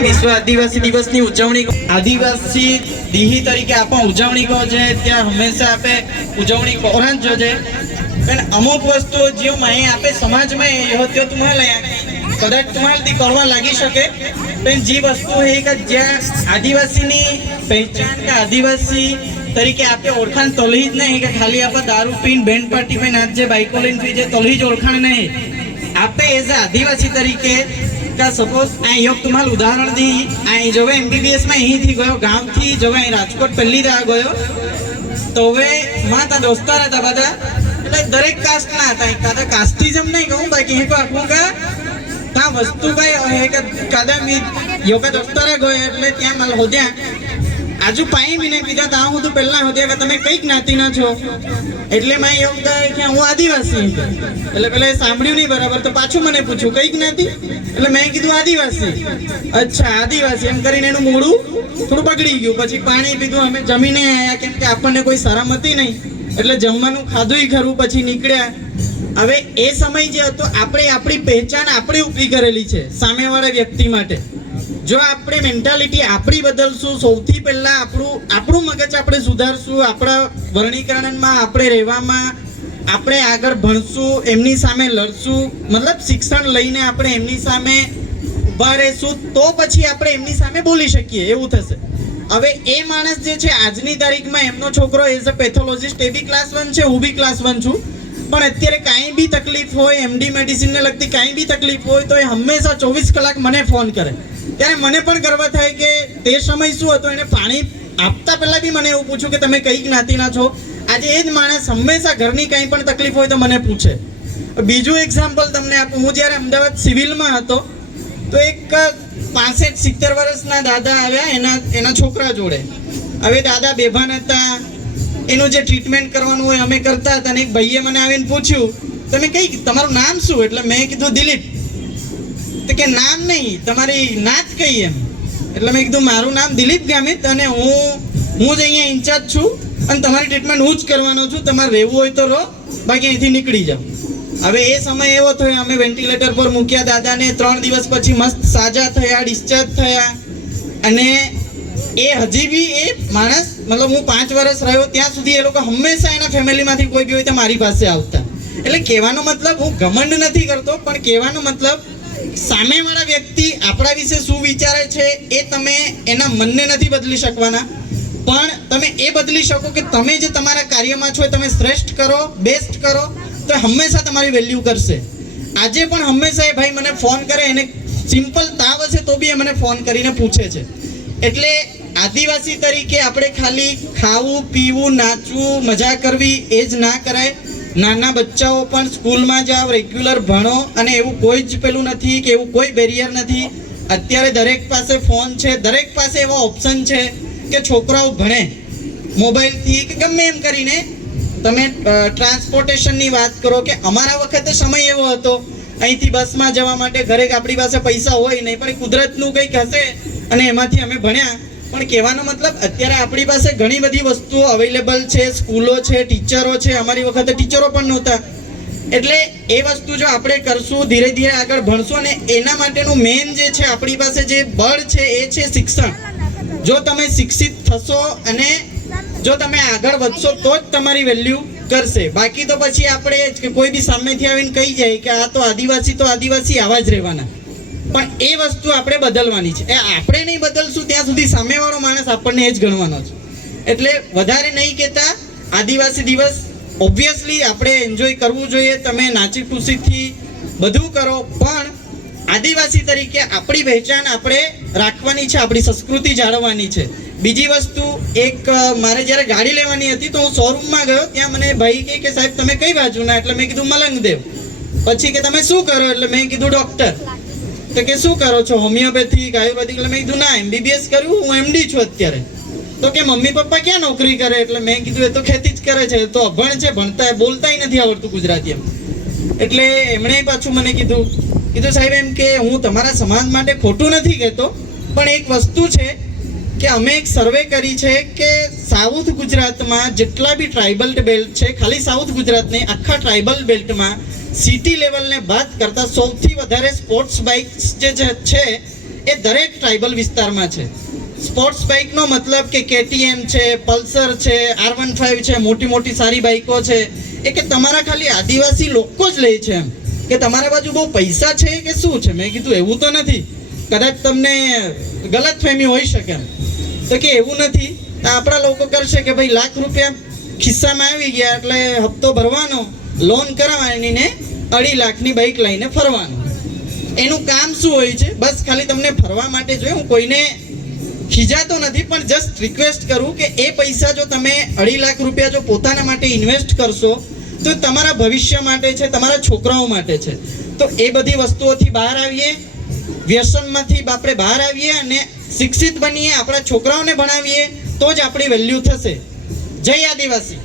વિશ્વ આદિવાસી દિવસની ઉજવણી આદિવાસી દિહી તરીકે આપણે ઉજવણી કહો છે ત્યાં હંમેશા આપણે ઉજવણી કોરાન જો છે પણ અમુક વસ્તુઓ જે માએ આપે સમાજમાં એ હોત્યો तुम्हाला કદાચ तुम्हाला કરવા લાગી શકે પણ જે વસ્તુ है કે જ્યાં આદિવાસીની પહેચાન કે આદિવાસી તરીકે આપણે ઓળખાણ તોલી જ નહીં કે ખાલી આપણે દારૂ પીને બેન્ડ પાર્ટી में નાચજે બાઈકો લઈને ફરીજે તોલી જ ઓળખાણ નહીં આપણે એઝ આદિવાસી તરીકે का सपोज योग तुम्हारा उदाहरण दी जो एमबीबीएस में यहीं थी गयो गांव थी जो राजकोट पहली रहा गयो तो वे मां ता दोस्ता रहता बदा એટલે દરેક કાસ્ટ ના હતા કાદા કાસ્ટિઝમ નહીં કહું બાકી હે કો આખું કા તા વસ્તુ ભાઈ હે કે કાદા મી યોગા દોસ્તા રહે ગયો એટલે ત્યાં મલ હોદ્યા આજુ પાઈ મીને પીધા તા હું તો પહેલા હોદ્યા કે તમે કઈ જ્ઞાતિના છો એટલે મેં એવું કહે કે હું આદિવાસી એટલે પેલા સાંભળ્યું નહીં બરાબર તો પાછું મને પૂછ્યું કઈ જ્ઞાતિ એટલે મેં કીધું આદિવાસી અચ્છા આદિવાસી એમ કરીને એનું મોઢું થોડું બગડી ગયું પછી પાણી પીધું અમે જમીને આવ્યા કેમ કે આપણને કોઈ શરમ હતી નહીં એટલે જમવાનું ખાધું ખરું પછી નીકળ્યા હવે એ સમય જે હતો આપણે આપણી પહેચાન આપણે ઊભી કરેલી છે સામેવાળા વ્યક્તિ માટે જો આપણે મેન્ટાલિટી આપણી બદલશું સૌથી પહેલા આપણું મગજ આપણે સુધારશું આપણા વર્ણીકરણમાં આપણે રહેવામાં આપણે આગળ ભણશું એમની સામે લડશું મતલબ શિક્ષણ લઈને આપણે એમની સામે ઊભા રહેશું તો પછી આપણે એમની સામે બોલી શકીએ એવું થશે હવે એ માણસ જે છે આજની તારીખમાં એમનો છોકરો એઝ અ પેથોલોજિસ્ટ એ બી ક્લાસ 1 છે હું બી ક્લાસ 1 છું પણ અત્યારે કાંઈ બી તકલીફ હોય એમડી મેડિસિનને લગતી કાંઈ બી તકલીફ હોય તો એ હંમેશા 24 કલાક મને ફોન કરે ત્યારે મને પણ ગર્વ થાય કે તે સમય શું હતો એને પાણી આપતા પહેલાં બી મને એવું પૂછ્યું કે તમે કઈ જ્ઞાતિના છો આજે એ જ માણસ હંમેશા ઘરની કંઈ પણ તકલીફ હોય તો મને પૂછે બીજું એક્ઝામ્પલ તમને આપું હું જ્યારે અમદાવાદ સિવિલમાં હતો તો એક 65-70 વર્ષના દાદા આવ્યા એના છોકરા જોડે હવે દાદા બેભાન હતા એનું જે ટ્રીટમેન્ટ કરવાનું હોય અમે કરતા હતા અને એક ભાઈએ મને આવીને પૂછ્યું તમે કઈ તમારું નામ શું એટલે મેં કીધું દિલીપ તો કે નામ નહીં તમારી નાત કઈ એમ એટલે મેં કીધું મારું નામ દિલીપ ગામિત અને હું જ અહીંયા ઇન્ચાર્જ છું અને તમારી ટ્રીટમેન્ટ હું જ કરવાનો છું તમારે રહેવું હોય તો રહો બાકી અહીંથી નીકળી જાઓ હવે એ સમય એવો થયો અમે વેન્ટિલેટર પર મૂક્યા દાદાને 3 દિવસ પછી મસ્ત સાજા થયા ડિસ્ચાર્જ થયા અને એ હજી બી એ માણસ મતલબ હું 5 વર્ષ રહ્યો ત્યાં સુધી એ લોકો હંમેશા એના ફેમિલીમાંથી કોઈ બી હોય તો મારી પાસે આવતા એટલે કહેવાનો મતલબ હું ઘમંડ નથી કરતો પણ કહેવાનો મતલબ સામેવાળા વ્યક્તિ આપણા વિશે શું વિચારે છે એ તમે એના મનને નથી બદલી શકવાના પણ તમે એ બદલી શકો કે તમે જે તમારા કાર્યમાં છો તમે શ્રેષ્ઠ કરો બેસ્ટ કરો તો હંમેશા તમારી વેલ્યુ કરશે આજે પણ હંમેશા એ ભાઈ મને ફોન કરે એને સિમ્પલ તાવ હશે તો બી એ મને ફોન કરીને પૂછે છે એટલે આદિવાસી તરીકે આપણે ખાલી ખાવું પીવું નાચવું મજા કરવી એ જ ના કરાય નાના બચ્ચાઓ પણ સ્કૂલમાં જાઓ રેગ્યુલર ભણો અને એવું કોઈ જ પેલું નથી કે એવું કોઈ બેરિયર નથી અત્યારે દરેક પાસે ફોન છે દરેક પાસે એવો ઓપ્શન છે કે છોકરાઓ ભણે મોબાઈલથી કે ગમે એમ કરીને તમે ટ્રાન્સપોર્ટેશનની વાત કરો કે અમારા વખતે સમય એવો હતો અહીંથી બસમાં જવા માટે ઘરે આપણી પાસે પૈસા હોય નહીં પણ કુદરતનું કંઈક હશે અને એમાંથી અમે ભણ્યા પણ કહેવાનો મતલબ અત્યારે આપણી પાસે ઘણી બધી વસ્તુઓ અવેલેબલ છે સ્કૂલો છે ટીચરો છે અમારી વખતે ટીચરો પણ નહોતા એટલે એ વસ્તુ જો આપણે કરશું ધીરે ધીરે આગળ ભણશું અને એના માટેનું મેઇન જે છે આપણી પાસે જે બળ છે એ છે શિક્ષણ જો તમે શિક્ષિત થશો અને જો તમે આગળ વધશો તો જ તમારી વેલ્યુ કરશે બાકી તો પછી આપણે કોઈ બી સામેથી આવીને કહી જાય કે આ તો આદિવાસી આવા જ રહેવાના પણ એ વસ્તુ આપણે બદલવાની છે એ આપણે નહીં બદલશું ત્યાં સુધી સામેવાળો માણસ આપણને એ જ ગણવાનો છે એટલે વધારે નહીં કહેતા આદિવાસી દિવસ ઓબ્વિયસલી આપણે એન્જોય કરવું જોઈએ તમે નાચી ખુશીથી બધું કરો પણ આદિવાસી તરીકે આપણી પહેચાન આપણે રાખવાની છે આપણી સંસ્કૃતિ જાળવવાની છે બીજી વસ્તુ એક મારે જ્યારે ગાડી લેવાની હતી તો હું શોરૂમમાં ગયો ત્યાં મને ભાઈ કહે કે સાહેબ તમે કઈ બાજુના એટલે મેં કીધું મલંગદેવ પછી કે તમે શું કરો એટલે મેં કીધું ડૉક્ટર તો કે શું કરો છો હોમિયોપેથિક આયુર્વેદિક એટલે મેં કીધું ના એમબીબીએસ કર્યું હું એમડી છું અત્યારે તો કે મમ્મી પપ્પા ક્યાં નોકરી કરે એટલે મેં કીધું એ તો ખેતી જ કરે છે તો અભણ છે ભણતા બોલતાય નથી આવડતું ગુજરાતી એમ એટલે એમણે પાછું મને કીધું સાહેબ એમ કે હું તમારા સમાજ માટે ખોટું નથી કહેતો પણ એક વસ્તુ છે કે અમે એક સર્વે કરી છે કે સાઉથ ગુજરાતમાં જેટલા બી ટ્રાઇબલ બેલ્ટ છે ખાલી સાઉથ ગુજરાત નહીં આખા ટ્રાઇબલ બેલ્ટમાં સિટી લેવલને બાદ કરતાં સૌથી વધારે સ્પોર્ટ્સ બાઇક્સ જે છે એ દરેક ટ્રાઇબલ વિસ્તારમાં છે. સ્પોર્ટ્સ બાઇકનો મતલબ કે KTM છે, પલ્સર છે, R15 છે, મોટી મોટી સારી બાઇકો છે, એ કે તમારા ખાલી આદિવાસી લોકો જ લે છે એમ, કે તમારા બાજુ બહુ પૈસા છે કે શું છે? મેં કીધું એવું તો નથી, કદાચ તમને ગલતફહેમી હોઈ શકે એમ. તો કે એવું નથી, તો આપણા લોકો કરશે કે ભાઈ લાખ રૂપિયા ખિસ્સામાં આવી ગયા એટલે હપ્તો ભરવાનો, લોન કરાવવાની ને 2.5 લાખની બાઇક લઈને ફરવાનું. એનું કામ શું હોય છે? બસ ખાલી તમને ફરવા માટે જોઈએ. હું કોઈને ખીજાતો નથી, પણ જસ્ટ રિક્વેસ્ટ કરું કે એ પૈસા જો તમે 2.5 લાખ રૂપિયા જો પોતાના માટે ઇન્વેસ્ટ કરશો તો તમારા ભવિષ્ય માટે છે, તમારા છોકરાઓ માટે છે. તો એ બધી વસ્તુઓથી બહાર આવીએ, વ્યસનમાંથી આપણે બહાર આવીએ અને શિક્ષિત બનીએ, આપણા છોકરાઓને ભણાવીએ, તો જ આપણી વેલ્યુ થશે. જય આદિવાસી.